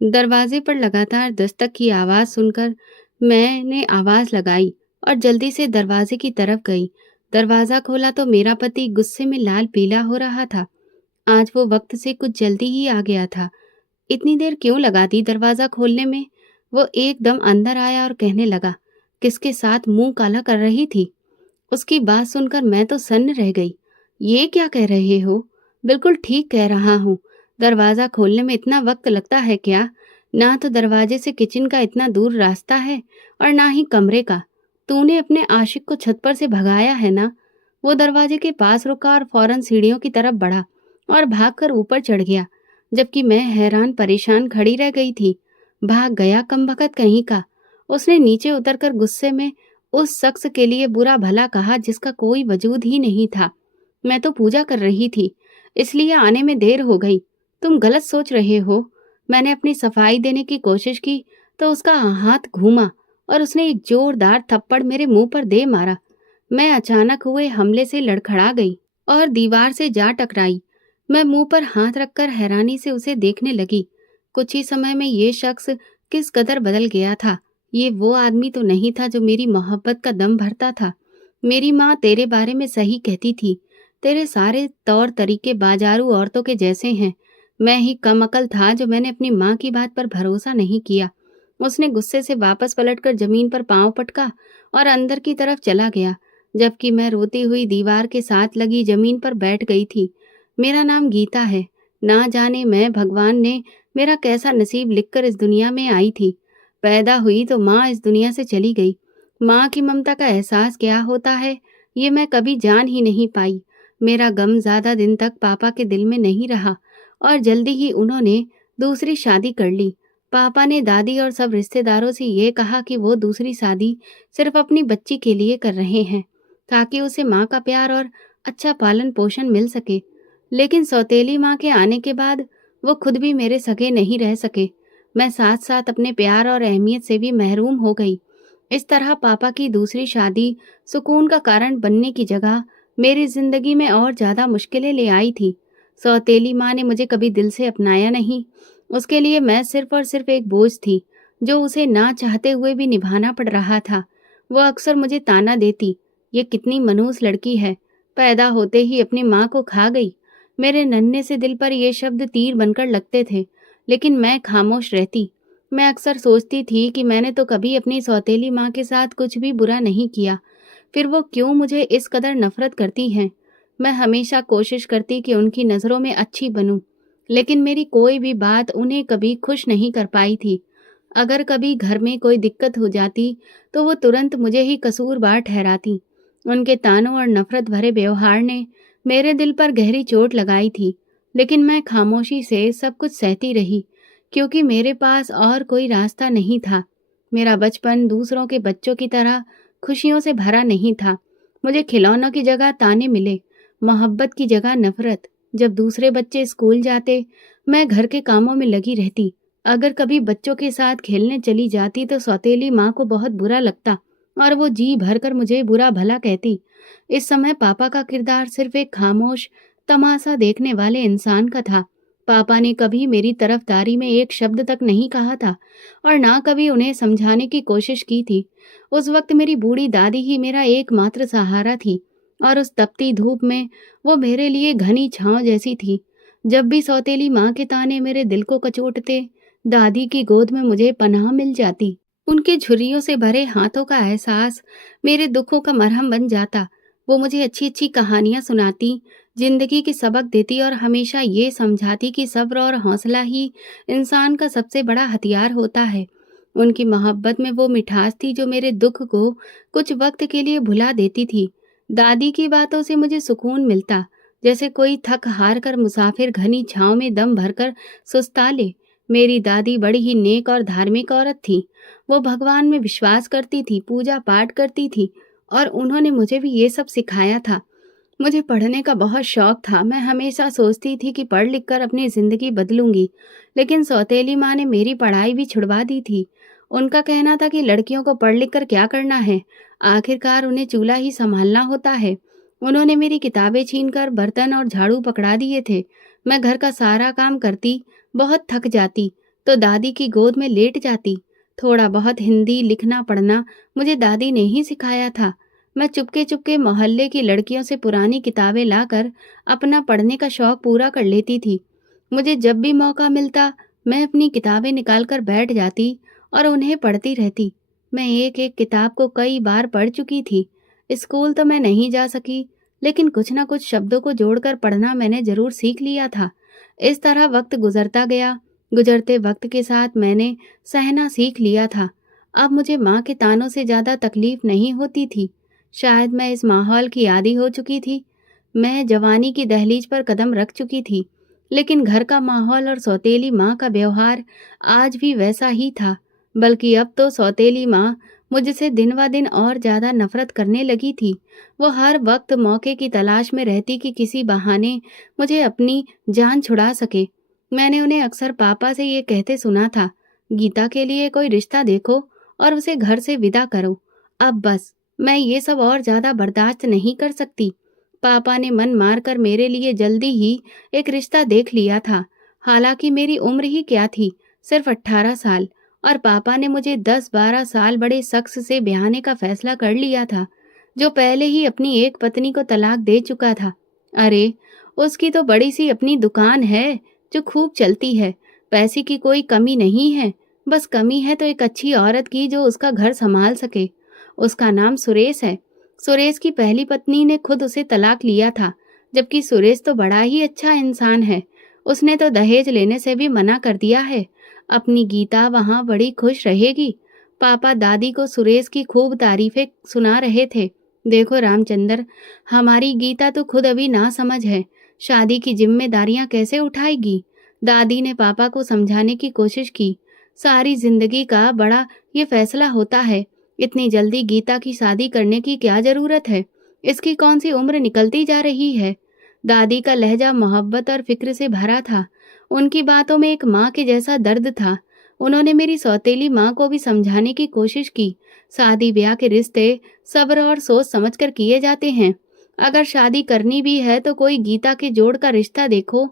दरवाजे पर लगातार दस्तक की आवाज़ सुनकर मैंने आवाज़ लगाई और जल्दी से दरवाजे की तरफ गई। दरवाज़ा खोला तो मेरा पति गुस्से में लाल पीला हो रहा था। आज वो वक्त से कुछ जल्दी ही आ गया था। इतनी देर क्यों लगा दी दरवाज़ा खोलने में? वो एकदम अंदर आया और कहने लगा, किसके साथ मुंह काला कर रही थी? उसकी बात सुनकर मैं तो सन्न रह गई। ये क्या कह रहे हो? बिल्कुल ठीक कह रहा हूँ। दरवाज़ा खोलने में इतना वक्त लगता है क्या? ना तो दरवाजे से किचन का इतना दूर रास्ता है और ना ही कमरे का। तूने अपने आशिक को छत पर से भगाया है ना? वो दरवाजे के पास रुका और फौरन सीढ़ियों की तरफ बढ़ा और भागकर ऊपर चढ़ गया, जबकि मैं हैरान परेशान खड़ी रह गई थी। भाग गया कमबख्त कहीं का। उसने नीचे उतरकर गुस्से में उस शख्स के लिए बुरा भला कहा जिसका कोई वजूद ही नहीं था। मैं तो पूजा कर रही थी, इसलिए आने में देर हो गई। तुम गलत सोच रहे हो। मैंने अपनी सफाई देने की कोशिश की तो उसका हाथ घूमा और उसने एक जोरदार थप्पड़ मेरे मुंह पर दे मारा। मैं अचानक हुए हमले से लड़खड़ा गई और दीवार से जा टकराई। मैं मुंह पर हाथ रखकर हैरानी से उसे देखने लगी। कुछ ही समय में ये शख्स किस कदर बदल गया था। ये वो आदमी तो नहीं था जो मेरी मोहब्बत का दम भरता था। मेरी माँ तेरे बारे में सही कहती थी। तेरे सारे तौर तरीके बाजारू औरतों के जैसे हैं। मैं ही कम अकल था जो मैंने अपनी माँ की बात पर भरोसा नहीं किया। उसने गुस्से से वापस पलटकर जमीन पर पांव पटका और अंदर की तरफ चला गया, जबकि मैं रोती हुई दीवार के साथ लगी जमीन पर बैठ गई थी। मेरा नाम गीता है। ना जाने मैं भगवान ने मेरा कैसा नसीब लिखकर इस दुनिया में आई थी। पैदा हुई तो माँ इस दुनिया से चली गई। माँ की ममता का एहसास क्या होता है, ये मैं कभी जान ही नहीं पाई। मेरा गम ज्यादा दिन तक पापा के दिल में नहीं रहा और जल्दी ही उन्होंने दूसरी शादी कर ली। पापा ने दादी और सब रिश्तेदारों से ये कहा कि वो दूसरी शादी सिर्फ अपनी बच्ची के लिए कर रहे हैं, ताकि उसे माँ का प्यार और अच्छा पालन पोषण मिल सके। लेकिन सौतेली माँ के आने के बाद वो खुद भी मेरे सगे नहीं रह सके। मैं साथ साथ अपने प्यार और अहमियत से भी महरूम हो गई। इस तरह पापा की दूसरी शादी सुकून का कारण बनने की जगह मेरी जिंदगी में और ज्यादा मुश्किलें ले आई थी। सौतेली माँ ने मुझे कभी दिल से अपनाया नहीं। उसके लिए मैं सिर्फ और सिर्फ एक बोझ थी, जो उसे ना चाहते हुए भी निभाना पड़ रहा था। वो अक्सर मुझे ताना देती, ये कितनी मनहूस लड़की है, पैदा होते ही अपनी माँ को खा गई। मेरे नन्हे से दिल पर ये शब्द तीर बनकर लगते थे, लेकिन मैं खामोश रहती। मैं अक्सर सोचती थी कि मैंने तो कभी अपनी सौतेली माँ के साथ कुछ भी बुरा नहीं किया, फिर वो क्यों मुझे इस कदर नफरत करती हैं। मैं हमेशा कोशिश करती कि उनकी नज़रों में अच्छी बनूं, लेकिन मेरी कोई भी बात उन्हें कभी खुश नहीं कर पाई थी। अगर कभी घर में कोई दिक्कत हो जाती, तो वो तुरंत मुझे ही कसूरवार ठहराती। उनके तानों और नफरत भरे व्यवहार ने मेरे दिल पर गहरी चोट लगाई थी, लेकिन मैं खामोशी से सब कुछ सहती रही, क्योंकि मेरे पास और कोई रास्ता नहीं था। मेरा बचपन दूसरों के बच्चों की तरह खुशियों से भरा नहीं था। मुझे खिलौनों की जगह ताने मिले, मोहब्बत की जगह नफरत। जब दूसरे बच्चे स्कूल जाते, मैं घर के कामों में लगी रहती। अगर कभी बच्चों के साथ खेलने चली जाती तो सौतेली माँ को बहुत बुरा लगता और वो जी भरकर मुझे बुरा भला कहती। इस समय पापा का किरदार सिर्फ एक खामोश तमाशा देखने वाले इंसान का था। पापा ने कभी मेरी तरफदारी में एक शब्द तक नहीं कहा था और ना कभी उन्हें समझाने की कोशिश की थी। उस वक्त मेरी बूढ़ी दादी ही मेरा एकमात्र सहारा थी और उस तपती धूप में वो मेरे लिए घनी छांव जैसी थी। जब भी सौतेली माँ के ताने मेरे दिल को कचोटते, दादी की गोद में मुझे पनाह मिल जाती। उनके झुर्रियों से भरे हाथों का एहसास मेरे दुखों का मरहम बन जाता। वो मुझे अच्छी अच्छी कहानियां सुनाती, जिंदगी के सबक देती और हमेशा ये समझाती कि सब्र और हौसला ही इंसान का सबसे बड़ा हथियार होता है। उनकी मोहब्बत में वो मिठास थी जो मेरे दुख को कुछ वक्त के लिए भुला देती थी। दादी की बातों से मुझे सुकून मिलता, जैसे कोई थक हार कर मुसाफिर घनी छांव में दम भरकर सुस्ता ले। मेरी दादी बड़ी ही नेक और धार्मिक औरत थी। वो भगवान में विश्वास करती थी, पूजा पाठ करती थी और उन्होंने मुझे भी ये सब सिखाया था। मुझे पढ़ने का बहुत शौक था। मैं हमेशा सोचती थी कि पढ़ लिख कर अपनी जिंदगी बदलूंगी, लेकिन सौतेली माँ ने मेरी पढ़ाई भी छुड़वा दी थी। उनका कहना था कि लड़कियों को पढ़ लिख कर क्या करना है, आखिरकार उन्हें चूल्हा ही संभालना होता है। उन्होंने मेरी किताबें छीनकर बर्तन और झाड़ू पकड़ा दिए थे। मैं घर का सारा काम करती, बहुत थक जाती, तो दादी की गोद में लेट जाती। थोड़ा बहुत हिंदी लिखना पढ़ना मुझे दादी ने ही सिखाया था। मैं चुपके चुपके मोहल्ले की लड़कियों से पुरानी किताबें लाकर अपना पढ़ने का शौक पूरा कर लेती थी। मुझे जब भी मौका मिलता, मैं अपनी किताबें निकालकर बैठ जाती और उन्हें पढ़ती रहती। मैं एक एक किताब को कई बार पढ़ चुकी थी। स्कूल तो मैं नहीं जा सकी, लेकिन कुछ न कुछ शब्दों को जोड़कर पढ़ना मैंने जरूर सीख लिया था। इस तरह वक्त गुजरता गया। गुजरते वक्त के साथ मैंने सहना सीख लिया था। अब मुझे माँ के तानों से ज्यादा तकलीफ नहीं होती थी। शायद मैं इस माहौल की आदी हो चुकी थी। मैं जवानी की दहलीज पर कदम रख चुकी थी, लेकिन घर का माहौल और सौतेली माँ का व्यवहार आज भी वैसा ही था। बल्कि अब तो सौतेली माँ मुझसे दिन ब दिन और ज्यादा नफरत करने लगी थी। वो हर वक्त मौके की तलाश में रहती कि किसी बहाने मुझे अपनी जान छुड़ा सके। मैंने उन्हें अक्सर पापा से ये कहते सुना था, गीता के लिए कोई रिश्ता देखो और उसे घर से विदा करो। अब बस, मैं ये सब और ज्यादा बर्दाश्त नहीं कर सकती। पापा ने मन मारकर मेरे लिए जल्दी ही एक रिश्ता देख लिया था। हालांकि मेरी उम्र ही क्या थी, सिर्फ 18 साल, और पापा ने मुझे 10-12 साल बड़े शख्स से ब्याहने का फैसला कर लिया था, जो पहले ही अपनी एक पत्नी को तलाक दे चुका था। अरे, उसकी तो बड़ी सी अपनी दुकान है जो खूब चलती है। पैसे की कोई कमी नहीं है, बस कमी है तो एक अच्छी औरत की जो उसका घर संभाल सके। उसका नाम सुरेश है। सुरेश की पहली पत्नी ने खुद उसे तलाक लिया था, जबकि सुरेश तो बड़ा ही अच्छा इंसान है। उसने तो दहेज लेने से भी मना कर दिया है। अपनी गीता वहां बड़ी खुश रहेगी। पापा दादी को सुरेश की खूब तारीफें सुना रहे थे। देखो रामचंद्र, हमारी गीता तो खुद अभी ना समझ है, शादी की जिम्मेदारियां कैसे उठाएगी। दादी ने पापा को समझाने की कोशिश की। सारी जिंदगी का बड़ा ये फैसला होता है। इतनी जल्दी गीता की शादी करने की क्या जरूरत है? इसकी कौन सी उम्र निकलती जा रही है? दादी का लहजा मोहब्बत और फिक्र से भरा था। उनकी बातों में एक माँ के जैसा दर्द था। उन्होंने मेरी सौतेली माँ को भी समझाने की कोशिश की। शादी ब्याह के रिश्ते सब्र और सोच समझकर किए जाते हैं। अगर शादी करनी भी है तो कोई गीता के जोड़ का रिश्ता देखो।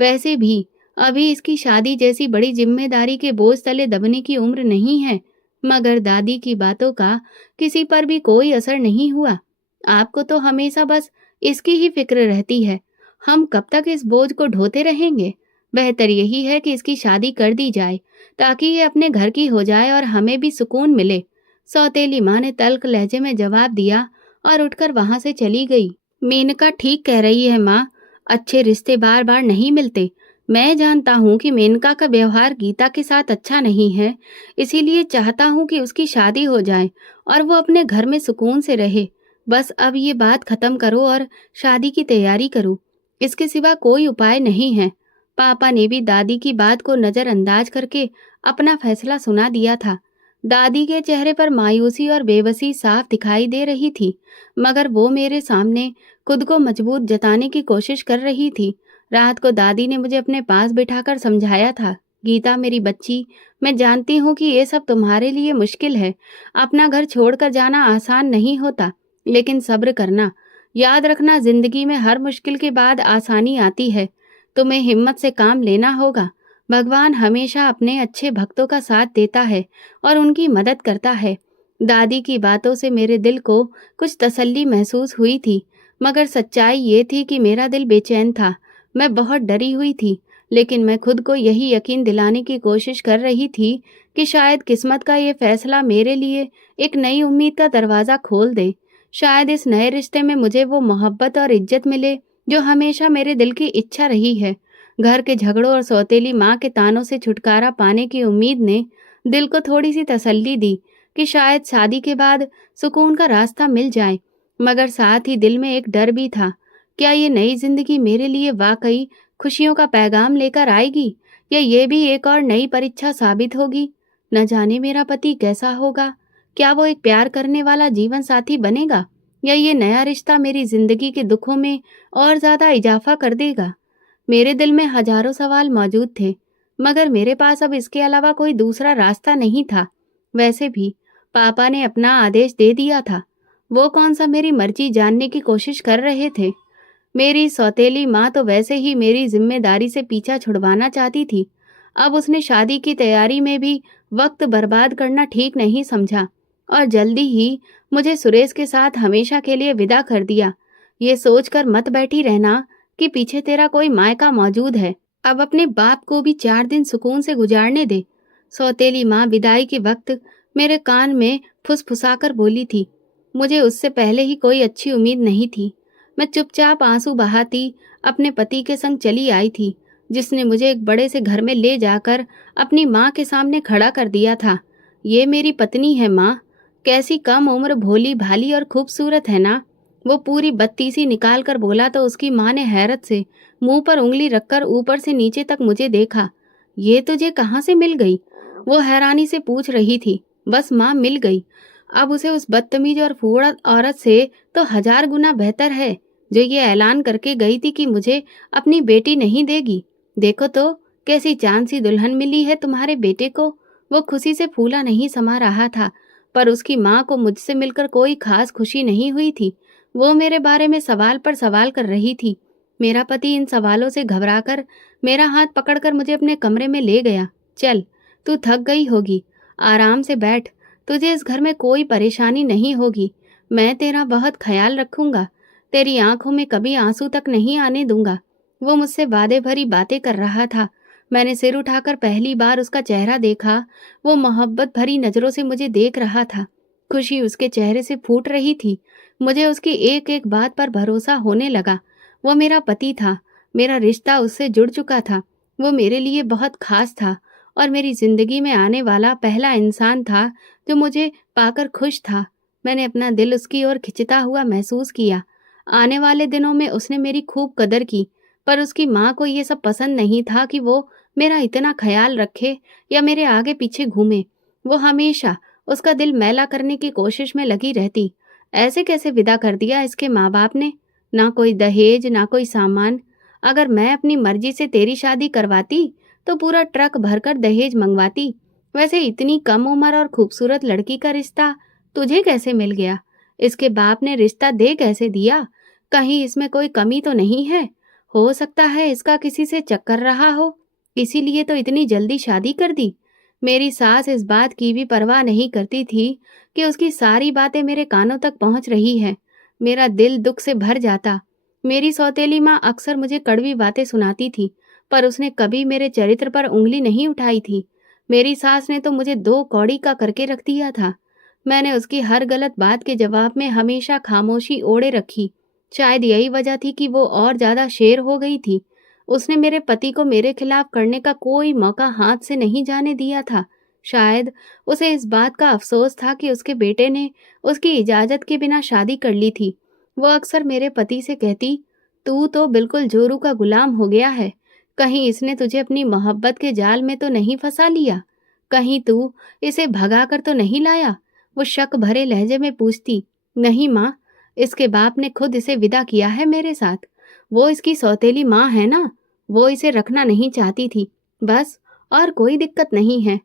वैसे भी अभी इसकी शादी जैसी बड़ी जिम्मेदारी के बोझ तले दबने की उम्र नहीं है। मगर दादी की बातों का किसी पर भी कोई असर नहीं हुआ। आपको तो हमेशा बस इसकी ही फिक्र रहती है। हम कब तक इस बोझ को ढोते रहेंगे? बेहतर यही है कि इसकी शादी कर दी जाए, ताकि ये अपने घर की हो जाए और हमें भी सुकून मिले। सौतेली माँ ने तल्ख लहजे में जवाब दिया और उठकर वहां से चली गई। मेनका ठीक कह रही है माँ, अच्छे रिश्ते बार बार नहीं मिलते। मैं जानता हूँ कि मेनका का व्यवहार गीता के साथ अच्छा नहीं है, इसीलिए चाहता हूँ कि उसकी शादी हो जाए और वो अपने घर में सुकून से रहे। बस अब ये बात खत्म करो और शादी की तैयारी करो। इसके सिवा कोई उपाय नहीं है। पापा ने भी दादी की बात को नजरअंदाज करके अपना फैसला सुना दिया था। दादी के चेहरे पर मायूसी और बेबसी साफ दिखाई दे रही थी, मगर वो मेरे सामने खुद को मजबूत जताने की कोशिश कर रही थी। रात को दादी ने मुझे अपने पास बिठाकर समझाया था, गीता मेरी बच्ची, मैं जानती हूँ कि ये सब तुम्हारे लिए मुश्किल है। अपना घर छोड़कर जाना आसान नहीं होता, लेकिन सब्र करना। याद रखना, जिंदगी में हर मुश्किल के बाद आसानी आती है। तुम्हें हिम्मत से काम लेना होगा। भगवान हमेशा अपने अच्छे भक्तों का साथ देता है और उनकी मदद करता है। दादी की बातों से मेरे दिल को कुछ तसल्ली महसूस हुई थी, मगर सच्चाई ये थी कि मेरा दिल बेचैन था। मैं बहुत डरी हुई थी, लेकिन मैं खुद को यही यकीन दिलाने की कोशिश कर रही थी कि शायद किस्मत का ये फैसला मेरे लिए एक नई उम्मीद का दरवाज़ा खोल दे। शायद इस नए रिश्ते में मुझे वो मोहब्बत और इज्जत मिले जो हमेशा मेरे दिल की इच्छा रही है। घर के झगड़ों और सौतेली माँ के तानों से छुटकारा पाने की उम्मीद ने दिल को थोड़ी सी तसल्ली दी कि शायद शादी के बाद सुकून का रास्ता मिल जाए। मगर साथ ही दिल में एक डर भी था। क्या ये नई जिंदगी मेरे लिए वाकई खुशियों का पैगाम लेकर आएगी, या ये भी एक और नई परीक्षा साबित होगी? न जाने मेरा पति कैसा होगा। क्या वो एक प्यार करने वाला जीवन साथी बनेगा, या ये नया रिश्ता मेरी जिंदगी के दुखों में और ज्यादा इजाफा कर देगा? मेरे दिल में हजारों सवाल मौजूद थे, मगर मेरे पास अब इसके अलावा कोई दूसरा रास्ता नहीं था। वैसे भी पापा ने अपना आदेश दे दिया था। वो कौन सा मेरी मर्जी जानने की कोशिश कर रहे थे? मेरी सौतेली माँ तो वैसे ही मेरी जिम्मेदारी से पीछा छुड़वाना चाहती थी। अब उसने शादी की तैयारी में भी वक्त बर्बाद करना ठीक नहीं समझा और जल्दी ही मुझे सुरेश के साथ हमेशा के लिए विदा कर दिया। ये सोचकर मत बैठी रहना कि पीछे तेरा कोई मायका मौजूद है। अब अपने बाप को भी 4 दिन सुकून से गुजारने दे। सौतेली माँ विदाई के वक्त मेरे कान में फुसफुसाकर बोली थी। मुझे उससे पहले ही कोई अच्छी उम्मीद नहीं थी। मैं चुपचाप आंसू बहाती अपने पति के संग चली आई थी, जिसने मुझे एक बड़े से घर में ले जाकर अपनी माँ के सामने खड़ा कर दिया था। ये मेरी पत्नी है माँ, कैसी कम उम्र, भोली भाली और खूबसूरत है ना। वो पूरी बत्तीसी निकाल कर बोला तो उसकी माँ ने हैरत से मुंह पर उंगली रखकर ऊपर से नीचे तक मुझे देखा। ये तुझे कहाँ से मिल गई? वो हैरानी से पूछ रही थी। बस माँ, मिल गई। अब उसे उस बदतमीज और फूहड़ औरत से तो 1000 गुना बेहतर है, जो ये ऐलान करके गई थी कि मुझे अपनी बेटी नहीं देगी। देखो तो कैसी चांद सी दुल्हन मिली है तुम्हारे बेटे को। वो खुशी से फूला नहीं समा रहा था, पर उसकी माँ को मुझसे मिलकर कोई खास खुशी नहीं हुई थी। वो मेरे बारे में सवाल पर सवाल कर रही थी। मेरा पति इन सवालों से घबराकर मेरा हाथ पकड़कर मुझे अपने कमरे में ले गया। चल, तू थक गई होगी, आराम से बैठ। तुझे इस घर में कोई परेशानी नहीं होगी। मैं तेरा बहुत ख्याल रखूंगा। तेरी आंखों में कभी आंसू तक नहीं आने दूंगा। वो मुझसे वादे भरी बातें कर रहा था। मैंने सिर उठाकर पहली बार उसका चेहरा देखा। वो मोहब्बत भरी नजरों से मुझे देख रहा था। खुशी उसके चेहरे से फूट रही थी। मुझे उसकी एक एक बात पर भरोसा होने लगा। वो मेरा पति था, मेरा रिश्ता उससे जुड़ चुका था। वो मेरे लिए बहुत खास था और मेरी जिंदगी में आने वाला पहला इंसान था जो मुझे पाकर खुश था। मैंने अपना दिल उसकी ओर खिंचता हुआ महसूस किया। आने वाले दिनों में उसने मेरी खूब कदर की, पर उसकी माँ को ये सब पसंद नहीं था कि वो मेरा इतना ख्याल रखे या मेरे आगे पीछे घूमे। वो हमेशा उसका दिल मैला करने की कोशिश में लगी रहती। ऐसे कैसे विदा कर दिया इसके माँ बाप ने? ना कोई दहेज, ना कोई सामान। अगर मैं अपनी मर्जी से तेरी शादी करवाती तो पूरा ट्रक भरकर दहेज मंगवाती। वैसे इतनी कम उम्र और खूबसूरत लड़की का रिश्ता तुझे कैसे मिल गया? इसके बाप ने रिश्ता दे कैसे दिया? कहीं इसमें कोई कमी तो नहीं है? हो सकता है इसका किसी से चक्कर रहा हो, इसीलिए तो इतनी जल्दी शादी कर दी। मेरी सास इस बात की भी परवाह नहीं करती थी कि उसकी सारी बातें मेरे कानों तक पहुंच रही है। मेरा दिल दुख से भर जाता। मेरी सौतेली माँ अक्सर मुझे कड़वी बातें सुनाती थी, पर उसने कभी मेरे चरित्र पर उंगली नहीं उठाई थी। मेरी सास ने तो मुझे 2 कौड़ी का करके रख दिया था। मैंने उसकी हर गलत बात के जवाब में हमेशा खामोशी ओढ़े रखी। शायद यही वजह थी कि वो और ज्यादा शेर हो गई थी। उसने मेरे पति को मेरे खिलाफ करने का कोई मौका हाथ से नहीं जाने दिया था। शायद उसे इस बात का अफसोस था कि उसके बेटे ने उसकी इजाजत के बिना शादी कर ली थी। वो अक्सर मेरे पति से कहती, तू तो बिल्कुल जोरू का गुलाम हो गया है। कहीं इसने तुझे अपनी मोहब्बत के जाल में तो नहीं फंसा लिया? कहीं तू इसे भगा कर तो नहीं लाया? वो शक भरे लहजे में पूछती। नहीं माँ, इसके बाप ने खुद इसे विदा किया है मेरे साथ। वो इसकी सौतेली माँ है ना, वो इसे रखना नहीं चाहती थी, बस। और कोई दिक्कत नहीं है।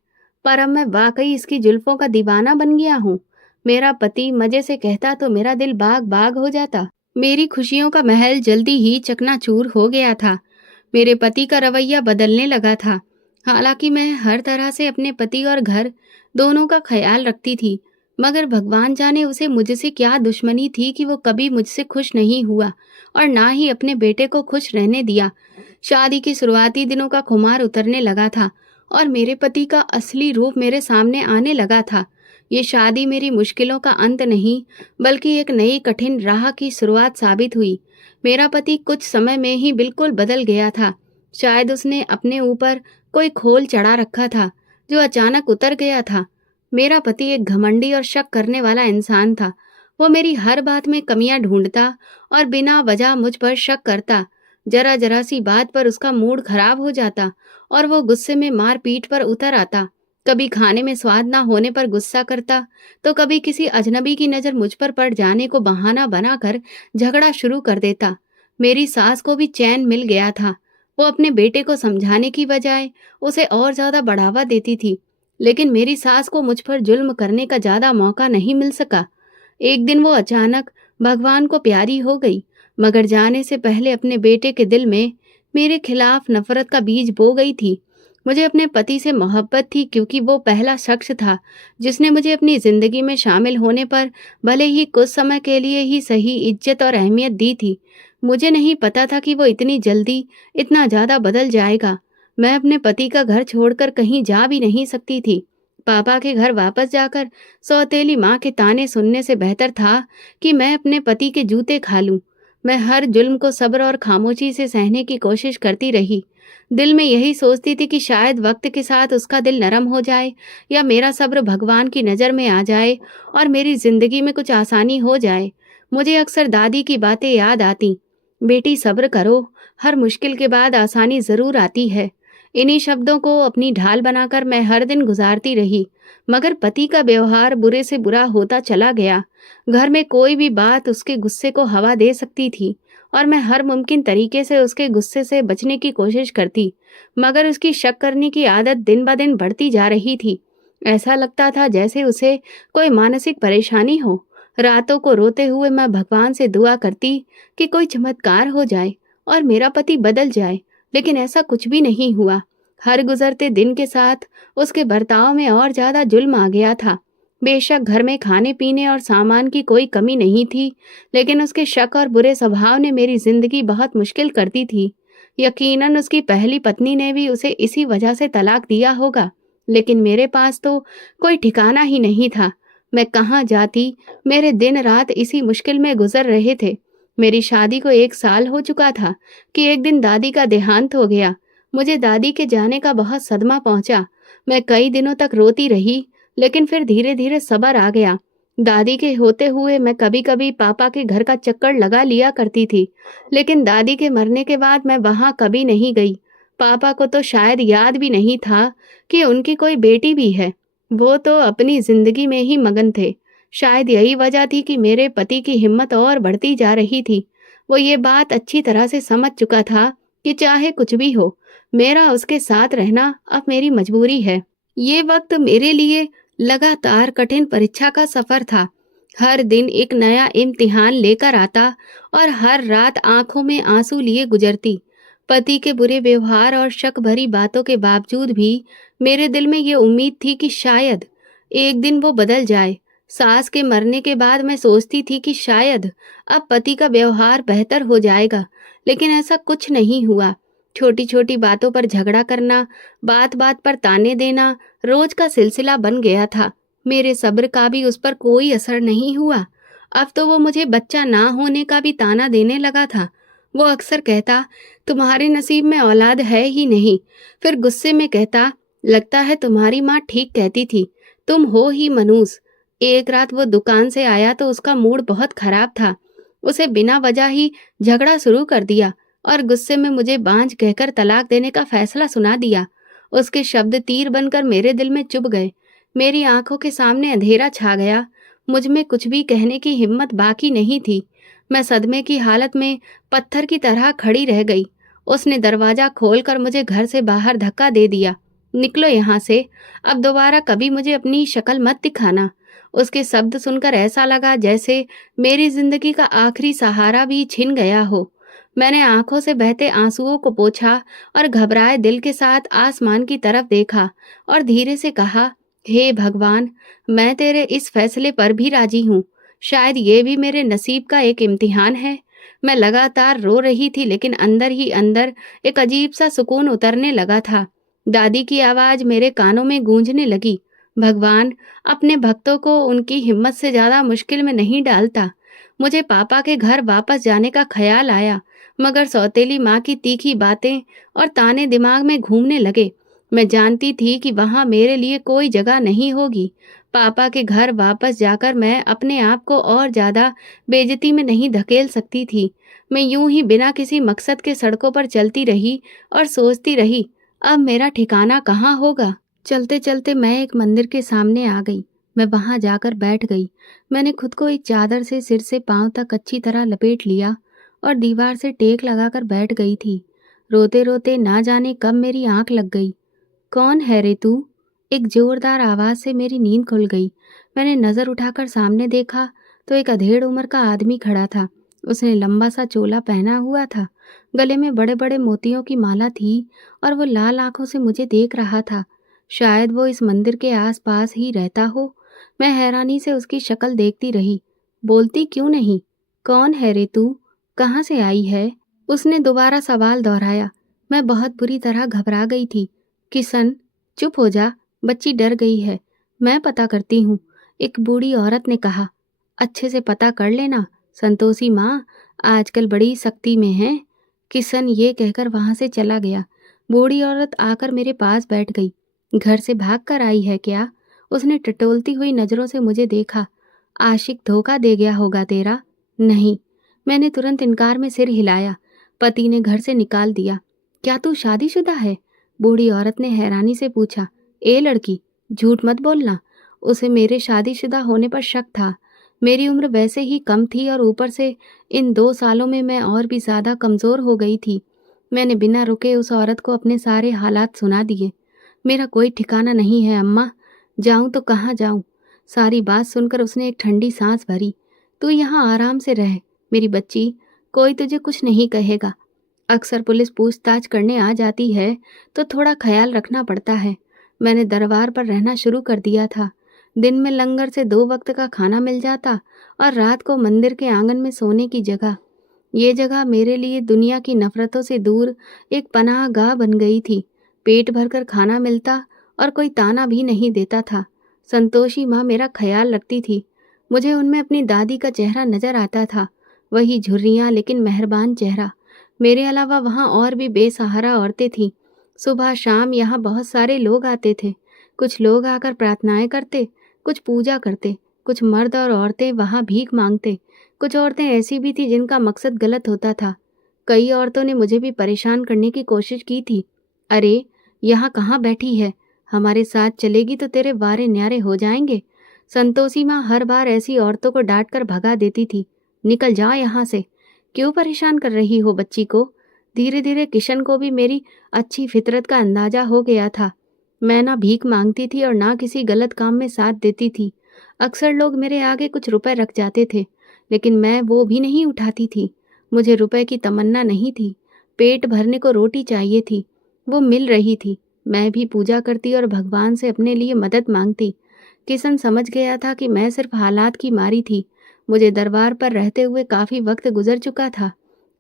पर अब मैं वाकई इसकी जुल्फों का दीवाना बन गया हूँ। मेरा पति मजे से कहता तो मेरा दिल बाग बाग हो जाता। मेरी खुशियों का महल जल्दी ही चकनाचूर हो गया था। मेरे पति का रवैया बदलने लगा था। हालांकि मैं हर तरह से अपने पति और घर दोनों का ख्याल रखती थी, मगर भगवान जाने उसे मुझसे क्या दुश्मनी थी कि वो कभी मुझसे खुश नहीं हुआ और ना ही अपने बेटे को खुश रहने दिया। शादी के शुरुआती दिनों का खुमार उतरने लगा था और मेरे पति का असली रूप मेरे सामने आने लगा था। ये शादी मेरी मुश्किलों का अंत नहीं, बल्कि एक नई कठिन राह की शुरुआत साबित हुई। मेरा पति कुछ समय में ही बिल्कुल बदल गया था। शायद उसने अपने ऊपर कोई खोल चढ़ा रखा था जो अचानक उतर गया था। मेरा पति एक घमंडी और शक करने वाला इंसान था। वो मेरी हर बात में कमियां ढूंढता और बिना वजह मुझ पर शक करता। जरा जरा सी बात पर उसका मूड खराब हो जाता और वो गुस्से में मार पीट पर उतर आता। कभी खाने में स्वाद ना होने पर गुस्सा करता, तो कभी किसी अजनबी की नजर मुझ पर पड़ जाने को बहाना बनाकर झगड़ा शुरू कर देता। मेरी सास को भी चैन मिल गया था। वो अपने बेटे को समझाने की बजाय उसे और ज्यादा बढ़ावा देती थी, लेकिन मेरी सास को मुझ पर जुल्म करने का ज्यादा मौका नहीं मिल सका। एक दिन वो अचानक भगवान को प्यारी हो गई, मगर जाने से पहले अपने बेटे के दिल में मेरे खिलाफ नफरत का बीज बो गई थी। मुझे अपने पति से मोहब्बत थी क्योंकि वो पहला शख्स था जिसने मुझे अपनी ज़िंदगी में शामिल होने पर भले ही कुछ समय के लिए ही सही इज्जत और अहमियत दी थी। मुझे नहीं पता था कि वो इतनी जल्दी, इतना ज़्यादा बदल जाएगा। मैं अपने पति का घर छोड़कर कहीं जा भी नहीं सकती थी। पापा के घर वापस जाकर सौतेली माँ के ताने सुनने से बेहतर था कि मैं अपने पति के जूते खा लूं। मैं हर जुल्म को सब्र और खामोशी से सहने की कोशिश करती रही। दिल में यही सोचती थी कि शायद वक्त के साथ उसका दिल नरम हो जाए या मेरा सब्र भगवान की नज़र में आ जाए और मेरी जिंदगी में कुछ आसानी हो जाए। मुझे अक्सर दादी की बातें याद आती। बेटी सब्र करो, हर मुश्किल के बाद आसानी जरूर आती है। इन्हीं शब्दों को अपनी ढाल बनाकर मैं हर दिन गुजारती रही। मगर पति का व्यवहार बुरे से बुरा होता चला गया। घर में कोई भी बात उसके गुस्से को हवा दे सकती थी और मैं हर मुमकिन तरीके से उसके गुस्से से बचने की कोशिश करती, मगर उसकी शक करने की आदत दिन ब दिन बढ़ती जा रही थी। ऐसा लगता था जैसे उसे कोई मानसिक परेशानी हो। रातों को रोते हुए मैं भगवान से दुआ करती कि कोई चमत्कार हो जाए और मेरा पति बदल जाए, लेकिन ऐसा कुछ भी नहीं हुआ। हर गुजरते दिन के साथ उसके बर्ताव में और ज्यादा जुल्म आ गया था। बेशक घर में खाने पीने और सामान की कोई कमी नहीं थी, लेकिन उसके शक और बुरे स्वभाव ने मेरी जिंदगी बहुत मुश्किल कर दी थी। यकीनन उसकी पहली पत्नी ने भी उसे इसी वजह से तलाक दिया होगा, लेकिन मेरे पास तो कोई ठिकाना ही नहीं था। मैं कहाँ जाती? मेरे दिन रात इसी मुश्किल में गुजर रहे थे। मेरी शादी को 1 साल हो चुका था कि एक दिन दादी का देहांत हो गया। मुझे दादी के जाने का बहुत सदमा पहुंचा। मैं कई दिनों तक रोती रही, लेकिन फिर धीरे धीरे सब्र आ गया। दादी के होते हुए मैं कभी कभी पापा के घर का चक्कर लगा लिया करती थी, लेकिन दादी के मरने के बाद मैं वहां कभी नहीं गई। पापा को तो शायद याद भी नहीं था कि उनकी कोई बेटी भी है। वो तो अपनी जिंदगी में ही मगन थे। शायद यही वजह थी कि मेरे पति की हिम्मत और बढ़ती जा रही थी। वो ये बात अच्छी तरह से समझ चुका था कि चाहे कुछ भी हो, मेरा उसके साथ रहना अब मेरी मजबूरी है। ये वक्त मेरे लिए लगातार कठिन परीक्षा का सफर था। हर दिन एक नया इम्तिहान लेकर आता और हर रात आंखों में आंसू लिए गुजरती। पति के बुरे व्यवहार और शक भरी बातों के बावजूद भी मेरे दिल में ये उम्मीद थी कि शायद एक दिन वो बदल जाए। सास के मरने के बाद मैं सोचती थी कि शायद अब पति का व्यवहार बेहतर हो जाएगा, लेकिन ऐसा कुछ नहीं हुआ। छोटी छोटी बातों पर झगड़ा करना, बात बात पर ताने देना रोज का सिलसिला बन गया था। मेरे सब्र का भी उस पर कोई असर नहीं हुआ। अब तो वो मुझे बच्चा ना होने का भी ताना देने लगा था। वो अक्सर कहता, तुम्हारे नसीब में औलाद है ही नहीं। फिर गुस्से में कहता, लगता है तुम्हारी माँ ठीक कहती थी, तुम हो ही मनूस। एक रात वो दुकान से आया तो उसका मूड बहुत खराब था। उसे बिना वजह ही झगड़ा शुरू कर दिया और गुस्से में मुझे बांझ कहकर तलाक देने का फैसला सुना दिया। उसके शब्द तीर बनकर मेरे दिल में चुभ गए। मेरी आंखों के सामने अंधेरा छा गया। मुझ में कुछ भी कहने की हिम्मत बाकी नहीं थी। मैं सदमे की हालत में पत्थर की तरह खड़ी रह गई। उसने दरवाजा खोलकर मुझे घर से बाहर धक्का दे दिया। निकलो यहाँ से, अब दोबारा कभी मुझे अपनी शक्ल मत दिखाना। उसके शब्द सुनकर ऐसा लगा जैसे मेरी जिंदगी का आखिरी सहारा भी छिन गया हो। मैंने आंखों से बहते आंसुओं को पोंछा और घबराए दिल के साथ आसमान की तरफ देखा और धीरे से कहा, हे भगवान, मैं तेरे इस फैसले पर भी राजी हूँ। शायद ये भी मेरे नसीब का एक इम्तिहान है। मैं लगातार रो रही थी, लेकिन अंदर ही अंदर एक अजीब सा सुकून उतरने लगा था। दादी की आवाज मेरे कानों में गूंजने लगी, भगवान अपने भक्तों को उनकी हिम्मत से ज्यादा मुश्किल में नहीं डालता। मुझे पापा के घर वापस जाने का ख्याल आया, मगर सौतेली माँ की तीखी बातें और ताने दिमाग में घूमने लगे। मैं जानती थी कि वहां मेरे लिए कोई जगह नहीं होगी। पापा के घर वापस जाकर मैं अपने आप को और ज्यादा बेइज्जती में नहीं धकेल सकती थी। मैं यूं ही बिना किसी मकसद के सड़कों पर चलती रही और सोचती रही, अब मेरा ठिकाना कहाँ होगा। चलते चलते मैं एक मंदिर के सामने आ गई। मैं वहां जाकर बैठ गई। मैंने खुद को एक चादर से सिर से पांव तक अच्छी तरह लपेट लिया और दीवार से टेक लगाकर बैठ गई थी। रोते रोते ना जाने कब मेरी आंख लग गई। कौन है रे तू? एक जोरदार आवाज से मेरी नींद खुल गई। मैंने नजर उठाकर सामने देखा तो एक अधेड़ उम्र का आदमी खड़ा था। उसने लंबा सा चोला पहना हुआ था, गले में बड़े बड़े मोतियों की माला थी और वो लाल आंखों से मुझे देख रहा था। शायद वो इस मंदिर के आसपास ही रहता हो। मैं हैरानी से उसकी शक्ल देखती रही। बोलती क्यों नहीं? कौन है रे तू? कहाँ से आई है? उसने दोबारा सवाल दोहराया। मैं बहुत बुरी तरह घबरा गई थी। किशन, चुप हो जा, बच्ची डर गई है। मैं पता करती हूँ, एक बूढ़ी औरत ने कहा। अच्छे से पता कर लेना, संतोषी माँ आजकल बड़ी सख्ती में है। किशन ये कहकर वहां से चला गया। बूढ़ी औरत आकर मेरे पास बैठ गई। घर से भाग कर आई है क्या? उसने टटोलती हुई नजरों से मुझे देखा। आशिक धोखा दे गया होगा तेरा। नहीं, मैंने तुरंत इनकार में सिर हिलाया। पति ने घर से निकाल दिया। क्या तू शादीशुदा है? बूढ़ी औरत ने हैरानी से पूछा। ए लड़की, झूठ मत बोलना। उसे मेरे शादीशुदा होने पर शक था। मेरी उम्र वैसे ही कम थी और ऊपर से इन 2 सालों में मैं और भी ज्यादा कमजोर हो गई थी। मैंने बिना रुके उस औरत को अपने सारे हालात सुना दिए। मेरा कोई ठिकाना नहीं है अम्मा, जाऊं तो कहाँ जाऊं? सारी बात सुनकर उसने एक ठंडी सांस भरी। तू यहाँ आराम से रह मेरी बच्ची, कोई तुझे कुछ नहीं कहेगा। अक्सर पुलिस पूछताछ करने आ जाती है तो थोड़ा ख्याल रखना पड़ता है। मैंने दरबार पर रहना शुरू कर दिया था। दिन में लंगर से 2 वक्त का खाना मिल जाता और रात को मंदिर के आंगन में सोने की जगह। ये जगह मेरे लिए दुनिया की नफरतों से दूर एक पनाहगाह बन गई थी। पेट भरकर खाना मिलता और कोई ताना भी नहीं देता था। संतोषी माँ मेरा ख्याल रखती थी। मुझे उनमें अपनी दादी का चेहरा नजर आता था, वही झुर्रियाँ लेकिन मेहरबान चेहरा। मेरे अलावा वहाँ और भी बेसहारा औरतें थीं। सुबह शाम यहाँ बहुत सारे लोग आते थे। कुछ लोग आकर प्रार्थनाएं करते, कुछ पूजा करते, कुछ मर्द और औरतें वहाँ भीख मांगते। कुछ औरतें ऐसी भी थी जिनका मकसद गलत होता था। कई औरतों ने मुझे भी परेशान करने की कोशिश की थी। अरे, यहाँ कहाँ बैठी है? हमारे साथ चलेगी तो तेरे वारे न्यारे हो जाएंगे। संतोषी माँ हर बार ऐसी औरतों को डांट कर भगा देती थी। निकल जा यहाँ से। क्यों परेशान कर रही हो बच्ची को? धीरे धीरे किशन को भी मेरी अच्छी फितरत का अंदाजा हो गया था। मैं ना भीख मांगती थी और ना किसी गलत काम में साथ देती थी। अक्सर लोग मेरे आगे कुछ रुपए रख जाते थे, लेकिन मैं वो भी नहीं उठाती थी। मुझे रुपए की तमन्ना नहीं थी। पेट भरने को रोटी चाहिए थी। वो मिल रही थी। मैं भी पूजा करती और भगवान से अपने लिए मदद मांगती। किशन समझ गया था कि मैं सिर्फ हालात की मारी थी। मुझे दरबार पर रहते हुए काफी वक्त गुजर चुका था।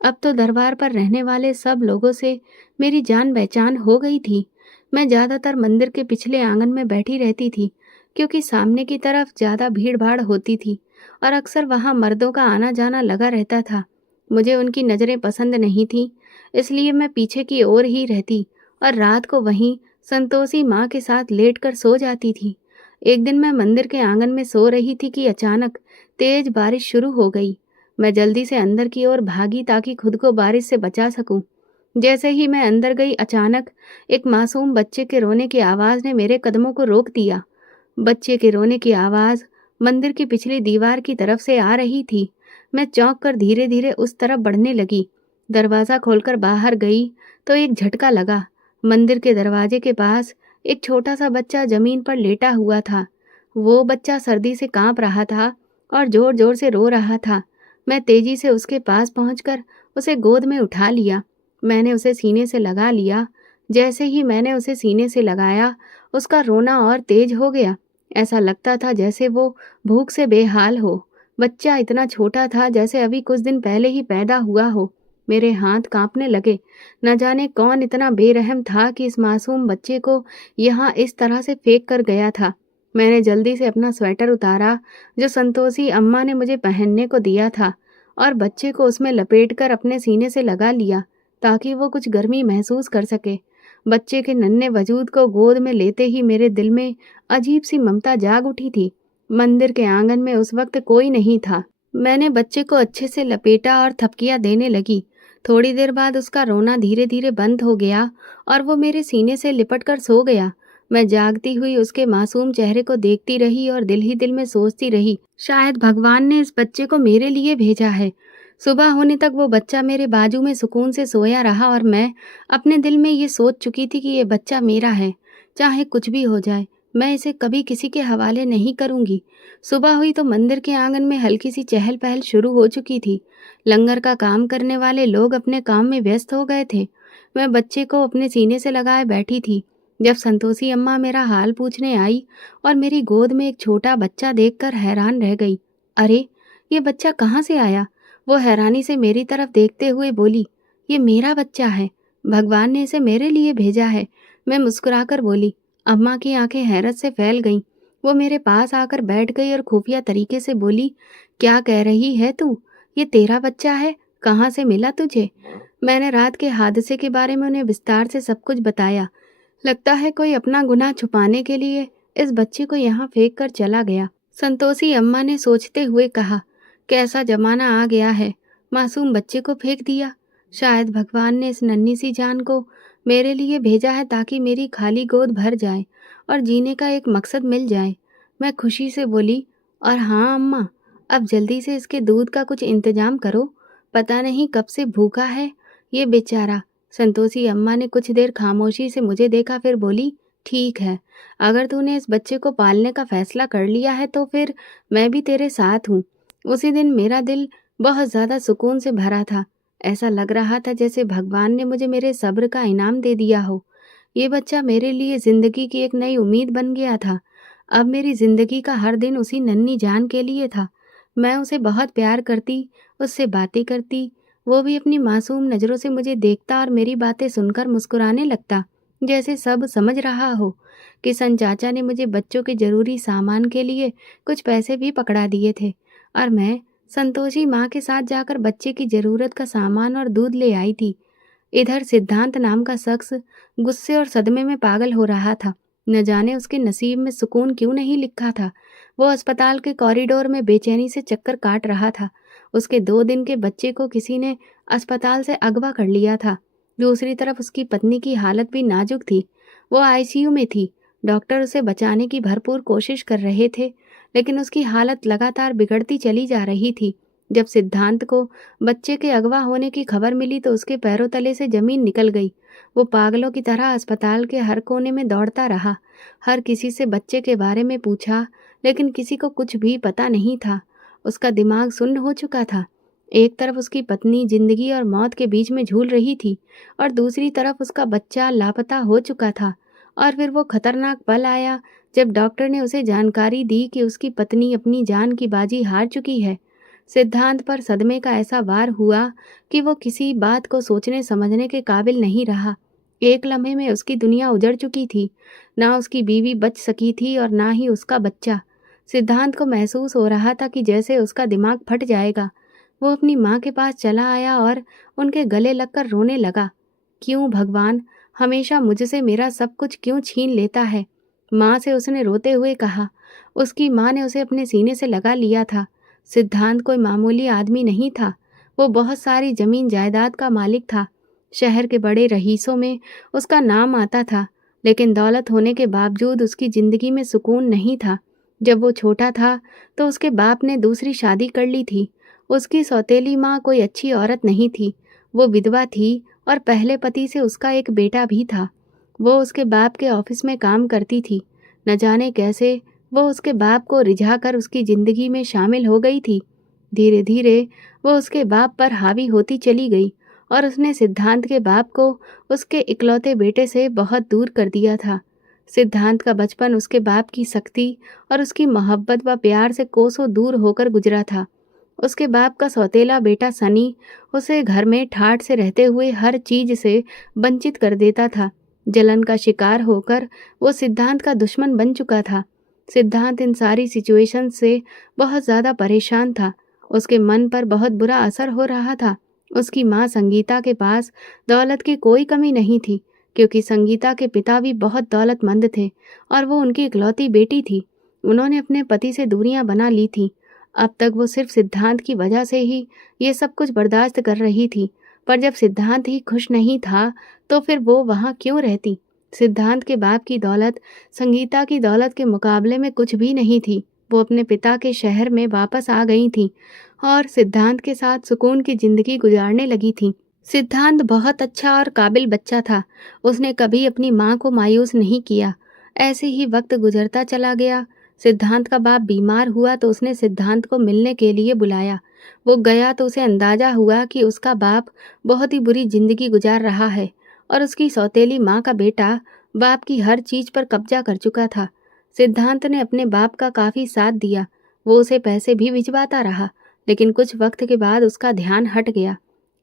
अब तो दरबार पर रहने वाले सब लोगों से मेरी जान पहचान हो गई थी। मैं ज्यादातर मंदिर के पिछले आंगन में बैठी रहती थी, क्योंकि सामने की तरफ ज्यादा भीड़ भाड़ होती थी और अक्सर वहां मर्दों का आना जाना लगा रहता था। मुझे उनकी नज़रें पसंद नहीं थीं, इसलिए मैं पीछे की ओर ही रहती और रात को वहीं संतोषी माँ के साथ लेटकर सो जाती थी। एक दिन मैं मंदिर के आंगन में सो रही थी कि अचानक तेज बारिश शुरू हो गई। मैं जल्दी से अंदर की ओर भागी ताकि खुद को बारिश से बचा सकूं। जैसे ही मैं अंदर गई, अचानक एक मासूम बच्चे के रोने की आवाज़ ने मेरे कदमों को रोक दिया। बच्चे के रोने की आवाज़ मंदिर की पिछली दीवार की तरफ से आ रही थी। मैं चौंक कर धीरे धीरे उस तरफ बढ़ने लगी। दरवाज़ा खोलकर बाहर गई तो एक झटका लगा। मंदिर के दरवाजे के पास एक छोटा सा बच्चा जमीन पर लेटा हुआ था। वो बच्चा सर्दी से कांप रहा था और जोर जोर से रो रहा था। मैं तेजी से उसके पास पहुंचकर उसे गोद में उठा लिया। मैंने उसे सीने से लगा लिया। जैसे ही मैंने उसे सीने से लगाया, उसका रोना और तेज हो गया। ऐसा लगता था जैसे वो भूख से बेहाल हो। बच्चा इतना छोटा था जैसे अभी कुछ दिन पहले ही पैदा हुआ हो। मेरे हाथ कांपने लगे। न जाने कौन इतना बेरहम था कि इस मासूम बच्चे को यहाँ इस तरह से फेंक कर गया था। मैंने जल्दी से अपना स्वेटर उतारा जो संतोषी अम्मा ने मुझे पहनने को दिया था और बच्चे को उसमें लपेटकर अपने सीने से लगा लिया ताकि वो कुछ गर्मी महसूस कर सके। बच्चे के नन्हे वजूद को गोद में लेते ही मेरे दिल में अजीब सी ममता जाग उठी थी। मंदिर के आंगन में उस वक्त कोई नहीं था। मैंने बच्चे को अच्छे से लपेटा और थपकियां देने लगी। थोड़ी देर बाद उसका रोना धीरे धीरे बंद हो गया और वो मेरे सीने से लिपट कर सो गया। मैं जागती हुई उसके मासूम चेहरे को देखती रही और दिल ही दिल में सोचती रही, शायद भगवान ने इस बच्चे को मेरे लिए भेजा है। सुबह होने तक वो बच्चा मेरे बाजू में सुकून से सोया रहा और मैं अपने दिल में ये सोच चुकी थी कि ये बच्चा मेरा है, चाहे कुछ भी हो जाए। मैं इसे कभी किसी के हवाले नहीं करूंगी। सुबह हुई तो मंदिर के आंगन में हल्की सी चहल पहल शुरू हो चुकी थी। लंगर का काम करने वाले लोग अपने काम में व्यस्त हो गए थे। मैं बच्चे को अपने सीने से लगाए बैठी थी जब संतोषी अम्मा मेरा हाल पूछने आई और मेरी गोद में एक छोटा बच्चा देखकर हैरान रह गई। अरे, ये बच्चा कहाँ से आया? वो हैरानी से मेरी तरफ देखते हुए बोली, ये मेरा बच्चा है। भगवान ने इसे मेरे लिए भेजा है। मैं मुस्कुराकर बोली। अम्मा की आंखें हैरत से फैल गईं। वो मेरे पास आकर बैठ गई और खुफिया तरीके से बोली, क्या कह रही है तू? ये तेरा बच्चा है? कहाँ से मिला तुझे? मैंने रात के हादसे के बारे में उन्हें विस्तार से सब कुछ बताया। लगता है कोई अपना गुनाह छुपाने के लिए इस बच्चे को यहाँ फेंक कर चला गया। संतोषी अम्मा ने सोचते हुए कहा, कैसा जमाना आ गया है, मासूम बच्चे को फेंक दिया। शायद भगवान ने इस नन्ही सी जान को मेरे लिए भेजा है ताकि मेरी खाली गोद भर जाए और जीने का एक मकसद मिल जाए। मैं खुशी से बोली, और हाँ अम्मा, अब जल्दी से इसके दूध का कुछ इंतजाम करो। पता नहीं कब से भूखा है ये बेचारा। संतोषी अम्मा ने कुछ देर खामोशी से मुझे देखा, फिर बोली, ठीक है, अगर तूने इस बच्चे को पालने का फैसला कर लिया है तो फिर मैं भी तेरे साथ हूँ। उसी दिन मेरा दिल बहुत ज़्यादा सुकून से भरा था। ऐसा लग रहा था जैसे भगवान ने मुझे मेरे सब्र का इनाम दे दिया हो। ये बच्चा मेरे लिए ज़िंदगी की एक नई उम्मीद बन गया था। अब मेरी ज़िंदगी का हर दिन उसी नन्ही जान के लिए था। मैं उसे बहुत प्यार करती, उससे बातें करती। वो भी अपनी मासूम नज़रों से मुझे देखता और मेरी बातें सुनकर मुस्कुराने लगता, जैसे सब समझ रहा हो। किशन चाचा ने मुझे बच्चों के ज़रूरी सामान के लिए कुछ पैसे भी पकड़ा दिए थे और मैं संतोषी माँ के साथ जाकर बच्चे की ज़रूरत का सामान और दूध ले आई थी। इधर सिद्धांत नाम का शख्स गुस्से और सदमे में पागल हो रहा था। न जाने उसके नसीब में सुकून क्यों नहीं लिखा था। वो अस्पताल के कॉरिडोर में बेचैनी से चक्कर काट रहा था। उसके 2 दिन के बच्चे को किसी ने अस्पताल से अगवा कर लिया था। दूसरी तरफ उसकी पत्नी की हालत भी नाजुक थी। वो आईसीयू में थी। डॉक्टर उसे बचाने की भरपूर कोशिश कर रहे थे, लेकिन उसकी हालत लगातार बिगड़ती चली जा रही थी। जब सिद्धांत को बच्चे के अगवा होने की खबर मिली तो उसके पैरों तले से जमीन निकल गई। वो पागलों की तरह अस्पताल के हर कोने में दौड़ता रहा। हर किसी से बच्चे के बारे में पूछा, लेकिन किसी को कुछ भी पता नहीं था। उसका दिमाग सुन्न हो चुका था। एक तरफ उसकी पत्नी जिंदगी और मौत के बीच में झूल रही थी और दूसरी तरफ उसका बच्चा लापता हो चुका था। और फिर वो खतरनाक पल आया जब डॉक्टर ने उसे जानकारी दी कि उसकी पत्नी अपनी जान की बाजी हार चुकी है। सिद्धांत पर सदमे का ऐसा वार हुआ कि वो किसी बात को सोचने समझने के काबिल नहीं रहा। एक लम्हे में उसकी दुनिया उजड़ चुकी थी। ना उसकी बीवी बच सकी थी और ना ही उसका बच्चा। सिद्धांत को महसूस हो रहा था कि जैसे उसका दिमाग फट जाएगा। वो अपनी माँ के पास चला आया और उनके गले लगकर रोने लगा। क्यों भगवान, हमेशा मुझसे मेरा सब कुछ क्यों छीन लेता है? माँ से उसने रोते हुए कहा। उसकी माँ ने उसे अपने सीने से लगा लिया था। सिद्धांत कोई मामूली आदमी नहीं था। वो बहुत सारी जमीन जायदाद का मालिक था। शहर के बड़े रईसों में उसका नाम आता था, लेकिन दौलत होने के बावजूद उसकी जिंदगी में सुकून नहीं था। जब वो छोटा था तो उसके बाप ने दूसरी शादी कर ली थी। उसकी सौतेली माँ कोई अच्छी औरत नहीं थी। वो विधवा थी और पहले पति से उसका एक बेटा भी था। वो उसके बाप के ऑफिस में काम करती थी। न जाने कैसे वो उसके बाप को रिझाकर उसकी जिंदगी में शामिल हो गई थी। धीरे धीरे वो उसके बाप पर हावी होती चली गई और उसने सिद्धांत के बाप को उसके इकलौते बेटे से बहुत दूर कर दिया था। सिद्धांत का बचपन उसके बाप की सख्ती और उसकी मोहब्बत व प्यार से कोसों दूर होकर गुजरा था। उसके बाप का सौतेला बेटा सनी उसे घर में ठाठ से रहते हुए हर चीज से वंचित कर देता था। जलन का शिकार होकर वो सिद्धांत का दुश्मन बन चुका था। सिद्धांत इन सारी सिचुएशन से बहुत ज़्यादा परेशान था। उसके मन पर बहुत बुरा असर हो रहा था। उसकी माँ संगीता के पास दौलत की कोई कमी नहीं थी, क्योंकि संगीता के पिता भी बहुत दौलतमंद थे और वो उनकी इकलौती बेटी थी। उन्होंने अपने पति से दूरियां बना ली थीं। अब तक वो सिर्फ सिद्धांत की वजह से ही ये सब कुछ बर्दाश्त कर रही थी, पर जब सिद्धांत ही खुश नहीं था तो फिर वो वहाँ क्यों रहती? सिद्धांत के बाप की दौलत संगीता की दौलत के मुकाबले में कुछ भी नहीं थी। वो अपने पिता के शहर में वापस आ गई थी और सिद्धांत के साथ सुकून की जिंदगी गुजारने लगी थी। सिद्धांत बहुत अच्छा और काबिल बच्चा था। उसने कभी अपनी माँ को मायूस नहीं किया। ऐसे ही वक्त गुजरता चला गया। सिद्धांत का बाप बीमार हुआ तो उसने सिद्धांत को मिलने के लिए बुलाया। वो गया तो उसे अंदाजा हुआ कि उसका बाप बहुत ही बुरी जिंदगी गुजार रहा है और उसकी सौतेली माँ का बेटा बाप की हर चीज पर कब्जा कर चुका था। सिद्धांत ने अपने बाप का काफी साथ दिया। वो उसे पैसे भी भिजवाता रहा, लेकिन कुछ वक्त के बाद उसका ध्यान हट गया।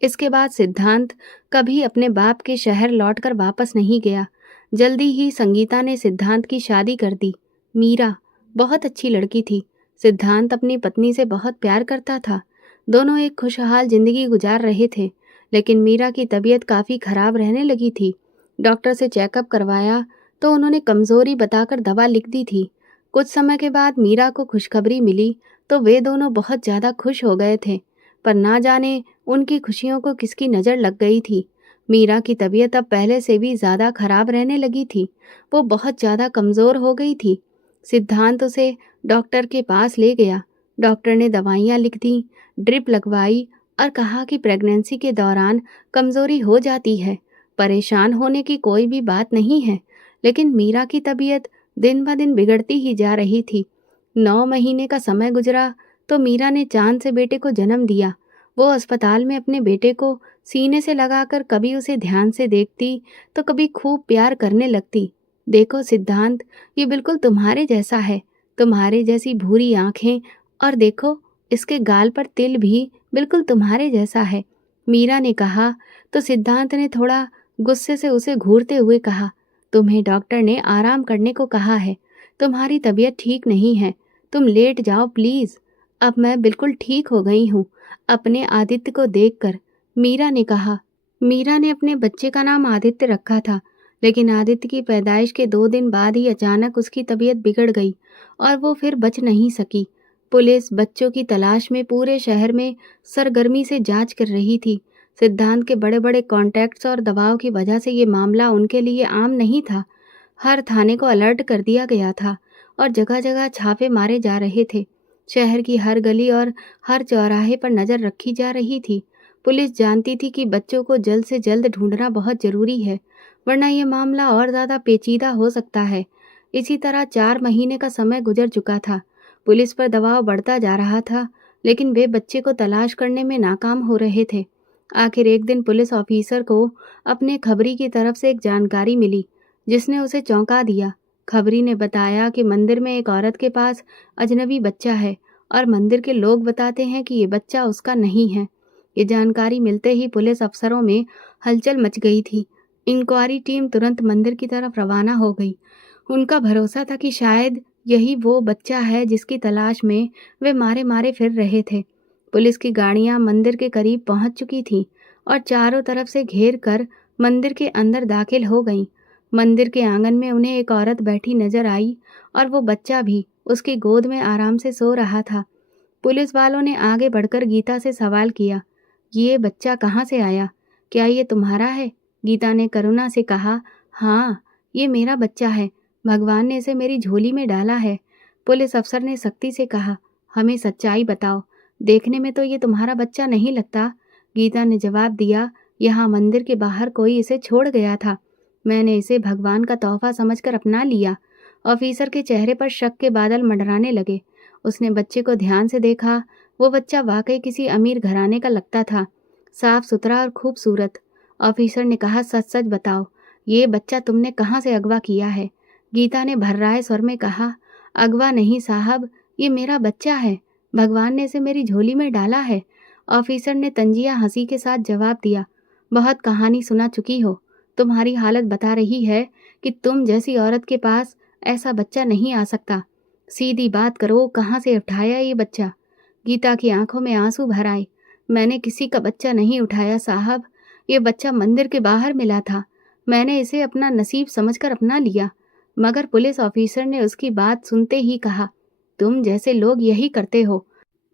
इसके बाद सिद्धांत कभी अपने बाप के शहर लौटकर वापस नहीं गया। जल्दी ही संगीता ने सिद्धांत की शादी कर दी। मीरा बहुत अच्छी लड़की थी। सिद्धांत अपनी पत्नी से बहुत प्यार करता था। दोनों एक खुशहाल जिंदगी गुजार रहे थे, लेकिन मीरा की तबीयत काफी खराब रहने लगी थी। डॉक्टर से चेकअप करवाया तो उन्होंने कमजोरी बताकर दवा लिख दी थी। कुछ समय के बाद मीरा को खुशखबरी मिली तो वे दोनों बहुत ज्यादा खुश हो गए थे, पर ना जाने उनकी खुशियों को किसकी नजर लग गई थी। मीरा की तबीयत अब पहले से भी ज्यादा खराब रहने लगी थी। वो बहुत ज्यादा कमजोर हो गई थी। सिद्धांत उसे डॉक्टर के पास ले गया। डॉक्टर ने दवाइयाँ लिख दी, ड्रिप लगवाई और कहा कि प्रेगनेंसी के दौरान कमजोरी हो जाती है। परेशान होने की कोई भी बात नहीं है। लेकिन मीरा की तबीयत दिन ब दिन बिगड़ती ही जा रही थी। 9 महीने का समय गुजरा तो मीरा ने चांद से बेटे को जन्म दिया। वो अस्पताल में अपने बेटे को सीने से लगाकर कभी उसे ध्यान से देखती तो कभी खूब प्यार करने लगती। देखो सिद्धांत, ये बिल्कुल तुम्हारे जैसा है। तुम्हारे जैसी भूरी आंखें, और देखो इसके गाल पर तिल भी बिल्कुल तुम्हारे जैसा है। मीरा ने कहा तो सिद्धांत ने थोड़ा गुस्से से उसे घूरते हुए कहा, तुम्हें डॉक्टर ने आराम करने को कहा है। तुम्हारी तबीयत ठीक नहीं है। तुम लेट जाओ प्लीज। अब मैं बिल्कुल ठीक हो गई हूँ अपने आदित्य को देखकर, मीरा ने कहा। मीरा ने अपने बच्चे का नाम आदित्य रखा था, लेकिन आदित्य की पैदाइश के 2 दिन बाद ही अचानक उसकी तबीयत बिगड़ गई और वो फिर बच नहीं सकी। पुलिस बच्चों की तलाश में पूरे शहर में सरगर्मी से जांच कर रही थी। सिद्धांत के बड़े बड़े कॉन्टैक्ट्स और दबाव की वजह से ये मामला उनके लिए आम नहीं था। हर थाने को अलर्ट कर दिया गया था और जगह जगह छापे मारे जा रहे थे। शहर की हर गली और हर चौराहे पर नजर रखी जा रही थी। पुलिस जानती थी कि बच्चों को जल्द से जल्द ढूंढना बहुत जरूरी है, वरना ये मामला और ज्यादा पेचीदा हो सकता है। इसी तरह 4 महीने का समय गुजर चुका था। पुलिस पर दबाव बढ़ता जा रहा था, लेकिन वे बच्चे को तलाश करने में नाकाम हो रहे थे। आखिर एक दिन पुलिस ऑफिसर को अपने खबरी की तरफ से एक जानकारी मिली, जिसने उसे चौंका दिया। खबरी ने बताया कि मंदिर में एक औरत के पास अजनबी बच्चा है और मंदिर के लोग बताते हैं कि ये बच्चा उसका नहीं है। ये जानकारी मिलते ही पुलिस अफसरों में हलचल मच गई थी। इंक्वायरी टीम तुरंत मंदिर की तरफ रवाना हो गई। उनका भरोसा था कि शायद यही वो बच्चा है जिसकी तलाश में वे मारे मारे फिर रहे थे। पुलिस की गाड़ियां मंदिर के करीब पहुंच चुकी थीं और चारों तरफ से घेर कर मंदिर के अंदर दाखिल हो गईं। मंदिर के आंगन में उन्हें एक औरत बैठी नजर आई और वो बच्चा भी उसकी गोद में आराम से सो रहा था। पुलिस वालों ने आगे बढ़कर गीता से सवाल किया, ये बच्चा कहाँ से आया? क्या ये तुम्हारा है? गीता ने करुणा से कहा, हाँ, ये मेरा बच्चा है। भगवान ने इसे मेरी झोली में डाला है। पुलिस अफसर ने सख्ती से कहा, हमें सच्चाई बताओ। देखने में तो ये तुम्हारा बच्चा नहीं लगता। गीता ने जवाब दिया, यहाँ मंदिर के बाहर कोई इसे छोड़ गया था। मैंने इसे भगवान का तोहफा समझकर अपना लिया। ऑफिसर के चेहरे पर शक के बादल मंडराने लगे। उसने बच्चे को ध्यान से देखा। वो बच्चा वाकई किसी अमीर घराने का लगता था, साफ सुथरा और खूबसूरत। ऑफिसर ने कहा, सच सच बताओ, ये बच्चा तुमने कहाँ से अगवा किया है? गीता ने भर्राए स्वर में कहा, अगवा नहीं साहब, ये मेरा बच्चा है। भगवान ने इसे मेरी झोली में डाला है। ऑफिसर ने तंजिया हंसी के साथ जवाब दिया, बहुत कहानी सुना चुकी हो। तुम्हारी हालत बता रही है कि तुम जैसी औरत के पास ऐसा बच्चा नहीं आ सकता। सीधी बात करो, कहाँ से उठाया ये बच्चा? गीता की आंखों में आंसू भर आए। मैंने किसी का बच्चा नहीं उठाया साहब। ये बच्चा मंदिर के बाहर मिला था। मैंने इसे अपना नसीब समझकर अपना लिया। मगर पुलिस ऑफिसर ने उसकी बात सुनते ही कहा, तुम जैसे लोग यही करते हो।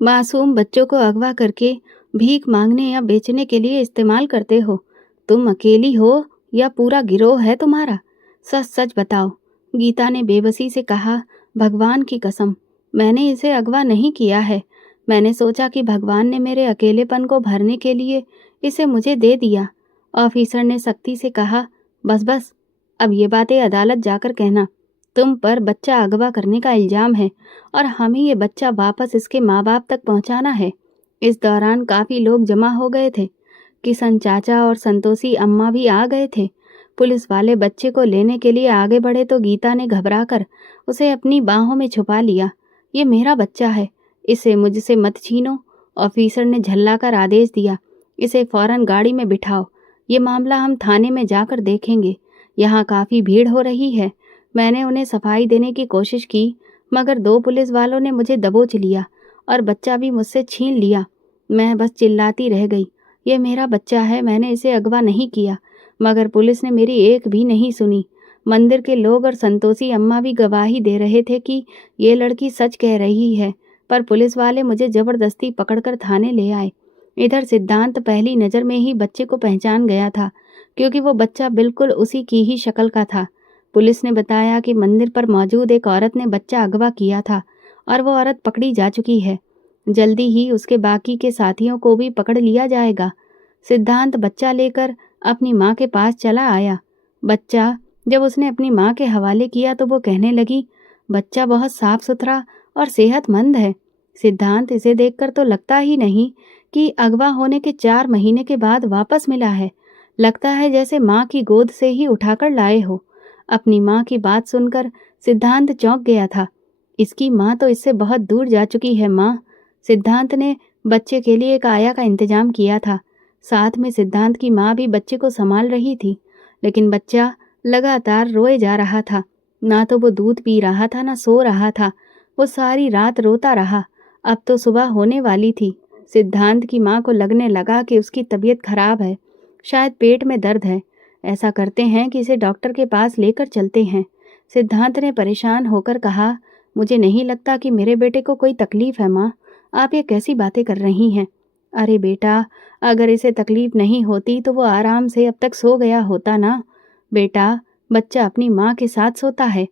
मासूम बच्चों को अगवा करके भीख मांगने या बेचने के लिए इस्तेमाल करते हो। तुम अकेली हो या पूरा गिरोह है तुम्हारा? सच सच बताओ। गीता ने बेबसी से कहा, भगवान की कसम, मैंने इसे अगवा नहीं किया है। मैंने सोचा कि भगवान ने मेरे अकेलेपन को भरने के लिए इसे मुझे दे दिया। ऑफिसर ने सख्ती से कहा, बस बस, अब ये बातें अदालत जाकर कहना। तुम पर बच्चा अगवा करने का इल्जाम है और हमें ये बच्चा वापस इसके माँ बाप तक पहुंचाना है। इस दौरान काफी लोग जमा हो गए थे। किशन चाचा और संतोषी अम्मा भी आ गए थे। पुलिस वाले बच्चे को लेने के लिए आगे बढ़े तो गीता ने घबराकर उसे अपनी बाहों में छुपा लिया। ये मेरा बच्चा है, इसे मुझसे मत छीनो। ऑफिसर ने झल्लाकर आदेश दिया, इसे फौरन गाड़ी में बिठाओ। ये मामला हम थाने में जाकर देखेंगे। यहाँ काफी भीड़ हो रही है। मैंने उन्हें सफाई देने की कोशिश की, मगर 2 पुलिस वालों ने मुझे दबोच लिया और बच्चा भी मुझसे छीन लिया। मैं बस चिल्लाती रह गई, ये मेरा बच्चा है, मैंने इसे अगवा नहीं किया। मगर पुलिस ने मेरी एक भी नहीं सुनी। मंदिर के लोग और संतोषी अम्मा भी गवाही दे रहे थे कि ये लड़की सच कह रही है, पर पुलिस वाले मुझे जबरदस्ती पकड़कर थाने ले आए। इधर सिद्धांत पहली नज़र में ही बच्चे को पहचान गया था, क्योंकि वो बच्चा बिल्कुल उसी की ही शक्ल का था। पुलिस ने बताया कि मंदिर पर मौजूद एक औरत ने बच्चा अगवा किया था और वो औरत पकड़ी जा चुकी है। जल्दी ही उसके बाकी के साथियों को भी पकड़ लिया जाएगा। सिद्धांत बच्चा लेकर अपनी माँ के पास चला आया। बच्चा जब उसने अपनी माँ के हवाले किया तो वो कहने लगी, बच्चा बहुत साफ सुथरा और सेहतमंद है। सिद्धांत, इसे देखकर तो लगता ही नहीं कि अगवा होने के 4 महीने के बाद वापस मिला है। लगता है जैसे माँ की गोद से ही उठाकर लाए हो। अपनी माँ की बात सुनकर सिद्धांत चौंक गया था। इसकी माँ तो इससे बहुत दूर जा चुकी है। माँ, सिद्धांत ने बच्चे के लिए एक आया का इंतजाम किया था। साथ में सिद्धांत की माँ भी बच्चे को संभाल रही थी, लेकिन बच्चा लगातार रोए जा रहा था। ना तो वो दूध पी रहा था, ना सो रहा था। वो सारी रात रोता रहा। अब तो सुबह होने वाली थी। सिद्धांत की माँ को लगने लगा कि उसकी तबीयत खराब है, शायद पेट में दर्द है। ऐसा करते हैं कि इसे डॉक्टर के पास लेकर चलते हैं। सिद्धांत ने परेशान होकर कहा, मुझे नहीं लगता कि मेरे बेटे को कोई तकलीफ है माँ, आप ये कैसी बातें कर रही हैं। अरे बेटा, अगर इसे तकलीफ नहीं होती तो वो आराम से अब तक सो गया होता ना। बेटा, बच्चा अपनी माँ के साथ सोता है।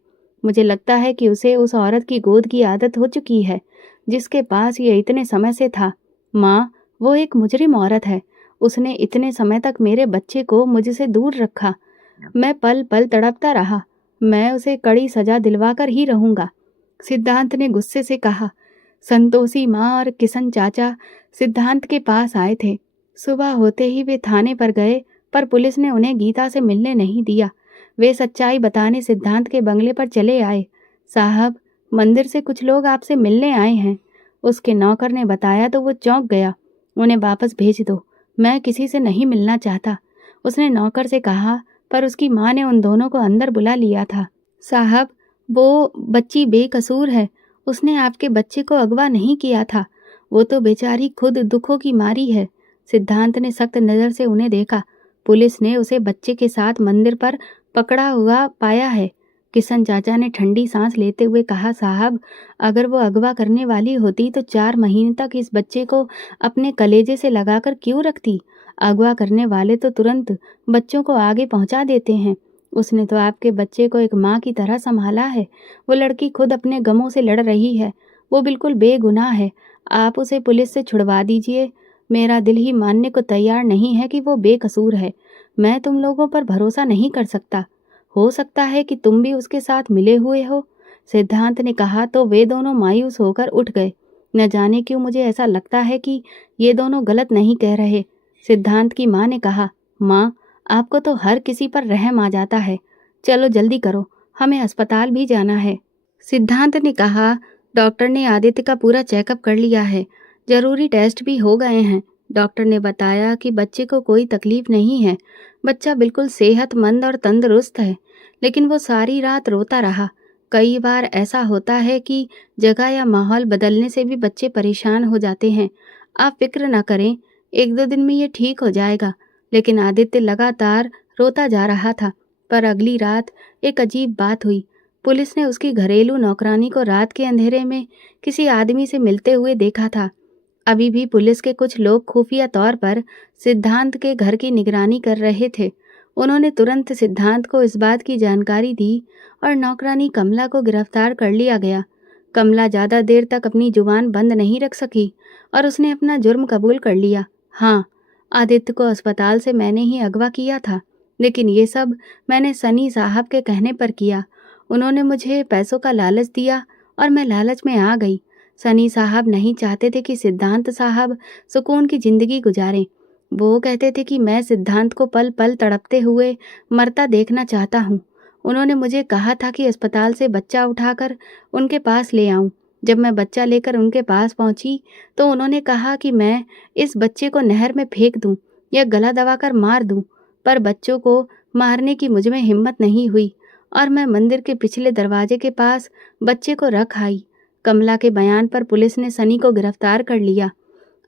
मुझे लगता है कि उसे उस औरत की गोद की आदत हो चुकी है जिसके पास ये इतने समय से था। माँ, वो एक मुजरिम औरत है। उसने इतने समय तक मेरे बच्चे को मुझसे दूर रखा। मैं पल पल तड़पता रहा। मैं उसे कड़ी सजा दिलवाकर ही रहूंगा। सिद्धांत ने गुस्से से कहा। संतोषी माँ और किशन चाचा सिद्धांत के पास आए थे। सुबह होते ही वे थाने पर गए, पर पुलिस ने उन्हें गीता से मिलने नहीं दिया। वे सच्चाई बताने सिद्धांत के बंगले पर चले आए। साहब, मंदिर से कुछ लोग आपसे मिलने आए हैं, उसके नौकर ने बताया तो वो चौंक गया। उन्हें वापस भेज दो, मैं किसी से नहीं मिलना चाहता, उसने नौकर से कहा। पर उसकी माँ ने उन दोनों को अंदर बुला लिया था। साहब, वो बच्ची बेकसूर है। उसने आपके बच्चे को अगवा नहीं किया था। वो तो बेचारी खुद दुखों की मारी है। सिद्धांत ने सख्त नज़र से उन्हें देखा। पुलिस ने उसे बच्चे के साथ मंदिर पर पकड़ा हुआ पाया है। किशन चाचा ने ठंडी सांस लेते हुए कहा, साहब, अगर वो अगवा करने वाली होती तो 4 महीने तक इस बच्चे को अपने कलेजे से लगाकर क्यों रखती। अगवा करने वाले तो तुरंत बच्चों को आगे पहुंचा देते हैं। उसने तो आपके बच्चे को एक माँ की तरह संभाला है। वो लड़की खुद अपने गमों से लड़ रही है। वो बिल्कुल बेगुनाह है। आप उसे पुलिस से छुड़वा दीजिए। मेरा दिल ही मानने को तैयार नहीं है कि वो बेकसूर है। मैं तुम लोगों पर भरोसा नहीं कर सकता। हो सकता है कि तुम भी उसके साथ मिले हुए हो। सिद्धांत ने कहा तो वे दोनों मायूस होकर उठ गए। न जाने क्यों मुझे ऐसा लगता है कि ये दोनों गलत नहीं कह रहे। सिद्धांत की माँ ने कहा, माँ, आपको तो हर किसी पर रहम आ जाता है। चलो जल्दी करो, हमें अस्पताल भी जाना है। सिद्धांत ने कहा, डॉक्टर ने आदित्य का पूरा चेकअप कर लिया है, जरूरी टेस्ट भी हो गए हैं। डॉक्टर ने बताया कि बच्चे को कोई तकलीफ नहीं है। बच्चा बिल्कुल सेहतमंद और तंदुरुस्त है, लेकिन वो सारी रात रोता रहा। कई बार ऐसा होता है कि जगह या माहौल बदलने से भी बच्चे परेशान हो जाते हैं। आप फिक्र न करें, 1-2 दिन में ये ठीक हो जाएगा। लेकिन आदित्य लगातार रोता जा रहा था। पर अगली रात एक अजीब बात हुई। पुलिस ने उसकी घरेलू नौकरानी को रात के अंधेरे में किसी आदमी से मिलते हुए देखा था। अभी भी पुलिस के कुछ लोग खुफिया तौर पर सिद्धांत के घर की निगरानी कर रहे थे। उन्होंने तुरंत सिद्धांत को इस बात की जानकारी दी और नौकरानी कमला को गिरफ्तार कर लिया गया। कमला ज़्यादा देर तक अपनी जुबान बंद नहीं रख सकी और उसने अपना जुर्म कबूल कर लिया। हाँ, आदित्य को अस्पताल से मैंने ही अगवा किया था, लेकिन ये सब मैंने सनी साहब के कहने पर किया। उन्होंने मुझे पैसों का लालच दिया और मैं लालच में आ गई। सनी साहब नहीं चाहते थे कि सिद्धांत साहब सुकून की ज़िंदगी गुजारें। वो कहते थे कि मैं सिद्धांत को पल-पल तड़पते हुए मरता देखना चाहता हूँ। उन्होंने मुझे कहा था कि अस्पताल से बच्चा उठाकर उनके पास ले आऊँ। जब मैं बच्चा लेकर उनके पास पहुँची, तो उन्होंने कहा कि मैं इस बच्चे को नहर में फेंक दूँ या गला दबाकर मार दूँ, पर बच्चों को मारने की मुझ में हिम्मत नहीं हुई और मैं मंदिर के पिछले दरवाजे के पास बच्चे को रख आई। कमला के बयान पर पुलिस ने सनी को गिरफ्तार कर लिया।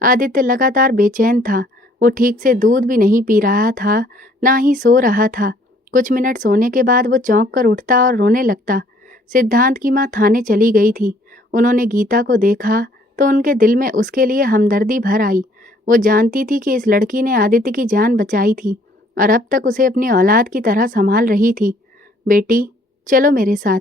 आदित्य लगातार बेचैन था। वो ठीक से दूध भी नहीं पी रहा था, ना ही सो रहा था। कुछ मिनट सोने के बाद वो चौंक कर उठता और रोने लगता। सिद्धांत की माँ थाने चली गई थी। उन्होंने गीता को देखा तो उनके दिल में उसके लिए हमदर्दी भर आई। वो जानती थी कि इस लड़की ने आदित्य की जान बचाई थी और अब तक उसे अपनी औलाद की तरह संभाल रही थी। बेटी, चलो मेरे साथ,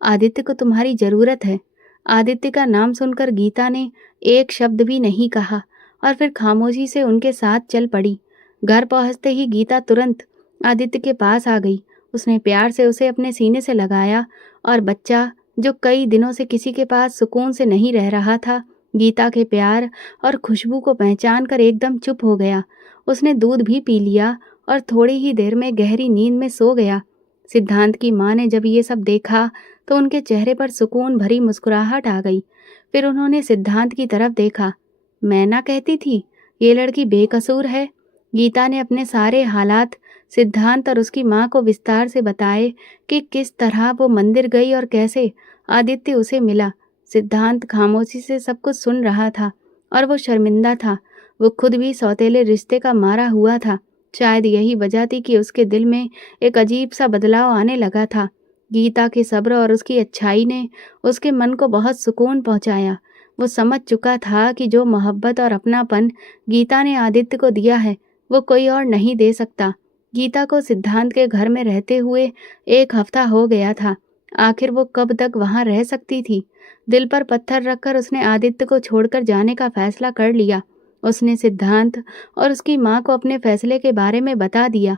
आदित्य को तुम्हारी ज़रूरत है। आदित्य का नाम सुनकर गीता ने एक शब्द भी नहीं कहा और फिर खामोशी से उनके साथ चल पड़ी। घर पहुंचते ही गीता तुरंत आदित्य के पास आ गई। उसने प्यार से उसे अपने सीने से लगाया और बच्चा, जो कई दिनों से किसी के पास सुकून से नहीं रह रहा था, गीता के प्यार और खुशबू को पहचान कर एकदम चुप हो गया। उसने दूध भी पी लिया और थोड़ी ही देर में गहरी नींद में सो गया। सिद्धांत की माँ ने जब ये सब देखा तो उनके चेहरे पर सुकून भरी मुस्कुराहट आ गई। फिर उन्होंने सिद्धांत की तरफ देखा। मैं ना कहती थी, ये लड़की बेकसूर है। गीता ने अपने सारे हालात सिद्धांत और उसकी माँ को विस्तार से बताए कि किस तरह वो मंदिर गई और कैसे आदित्य उसे मिला। सिद्धांत खामोशी से सब कुछ सुन रहा था और वो शर्मिंदा था। वो खुद भी सौतेले रिश्ते का मारा हुआ था। शायद यही वजह थी कि उसके दिल में एक अजीब सा बदलाव आने लगा था। गीता के सब्र और उसकी अच्छाई ने उसके मन को बहुत सुकून पहुंचाया। वो समझ चुका था कि जो मोहब्बत और अपनापन गीता ने आदित्य को दिया है, वो कोई और नहीं दे सकता। गीता को सिद्धांत के घर में रहते हुए 1 हफ्ता हो गया था। आखिर वो कब तक वहां रह सकती थी? दिल पर पत्थर रखकर उसने आदित्य को छोड़कर जाने का फैसला कर लिया। उसने सिद्धांत और उसकी माँ को अपने फैसले के बारे में बता दिया।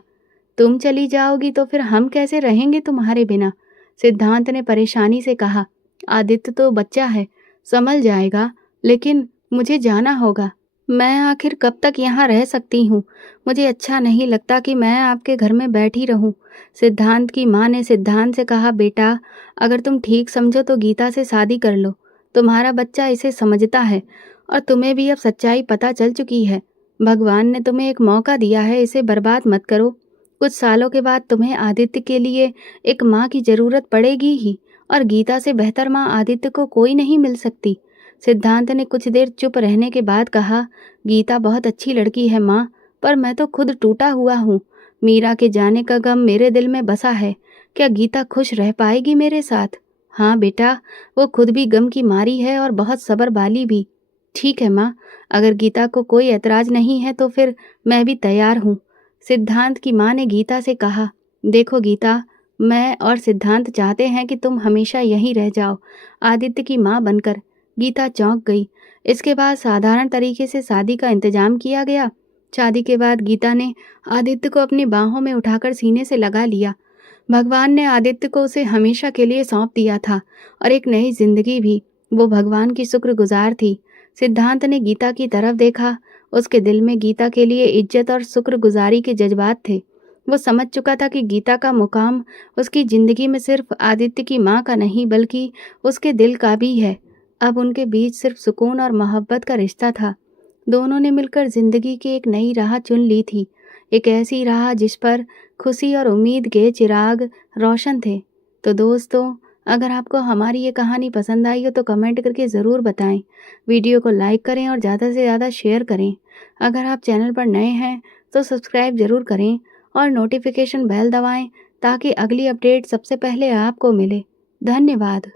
तुम चली जाओगी तो फिर हम कैसे रहेंगे तुम्हारे बिना? सिद्धांत ने परेशानी से कहा। आदित्य तो बच्चा है, संभल जाएगा, लेकिन मुझे जाना होगा। मैं आखिर कब तक यहाँ रह सकती हूँ? मुझे अच्छा नहीं लगता कि मैं आपके घर में बैठी रहूँ। सिद्धांत की माँ ने सिद्धांत से कहा, बेटा, अगर तुम ठीक समझो तो गीता से शादी कर लो। तुम्हारा बच्चा इसे समझता है और तुम्हें भी अब सच्चाई पता चल चुकी है। भगवान ने तुम्हें एक मौका दिया है, इसे बर्बाद मत करो। कुछ सालों के बाद तुम्हें आदित्य के लिए एक माँ की ज़रूरत पड़ेगी ही, और गीता से बेहतर माँ आदित्य को कोई नहीं मिल सकती। सिद्धांत ने कुछ देर चुप रहने के बाद कहा, गीता बहुत अच्छी लड़की है माँ, पर मैं तो खुद टूटा हुआ हूँ। मीरा के जाने का गम मेरे दिल में बसा है। क्या गीता खुश रह पाएगी मेरे साथ? हाँ बेटा, वो खुद भी गम की मारी है और बहुत सब्र वाली भी। ठीक है माँ, अगर गीता को कोई ऐतराज नहीं है तो फिर मैं भी तैयार हूँ। सिद्धांत की माँ ने गीता से कहा, देखो गीता, मैं और सिद्धांत चाहते हैं कि तुम हमेशा यहीं रह जाओ, आदित्य की माँ बनकर। गीता चौंक गई। इसके बाद साधारण तरीके से शादी का इंतजाम किया गया। शादी के बाद गीता ने आदित्य को अपनी बाहों में उठाकर सीने से लगा लिया। भगवान ने आदित्य को उसे हमेशा के लिए सौंप दिया था और एक नई जिंदगी भी। वो भगवान की शुक्रगुजार थी। सिद्धांत ने गीता की तरफ देखा। उसके दिल में गीता के लिए इज्जत और शुक्रगुजारी के जज्बात थे। वो समझ चुका था कि गीता का मुकाम उसकी जिंदगी में सिर्फ आदित्य की माँ का नहीं बल्कि उसके दिल का भी है। अब उनके बीच सिर्फ सुकून और मोहब्बत का रिश्ता था। दोनों ने मिलकर जिंदगी की एक नई राह चुन ली थी, एक ऐसी राह जिस पर खुशी और उम्मीद के चिराग रोशन थे। तो दोस्तों, अगर आपको हमारी ये कहानी पसंद आई हो तो कमेंट करके ज़रूर बताएं। वीडियो को लाइक करें और ज़्यादा से ज़्यादा शेयर करें। अगर आप चैनल पर नए हैं तो सब्सक्राइब ज़रूर करें और नोटिफिकेशन बेल दबाएं ताकि अगली अपडेट सबसे पहले आपको मिले। धन्यवाद।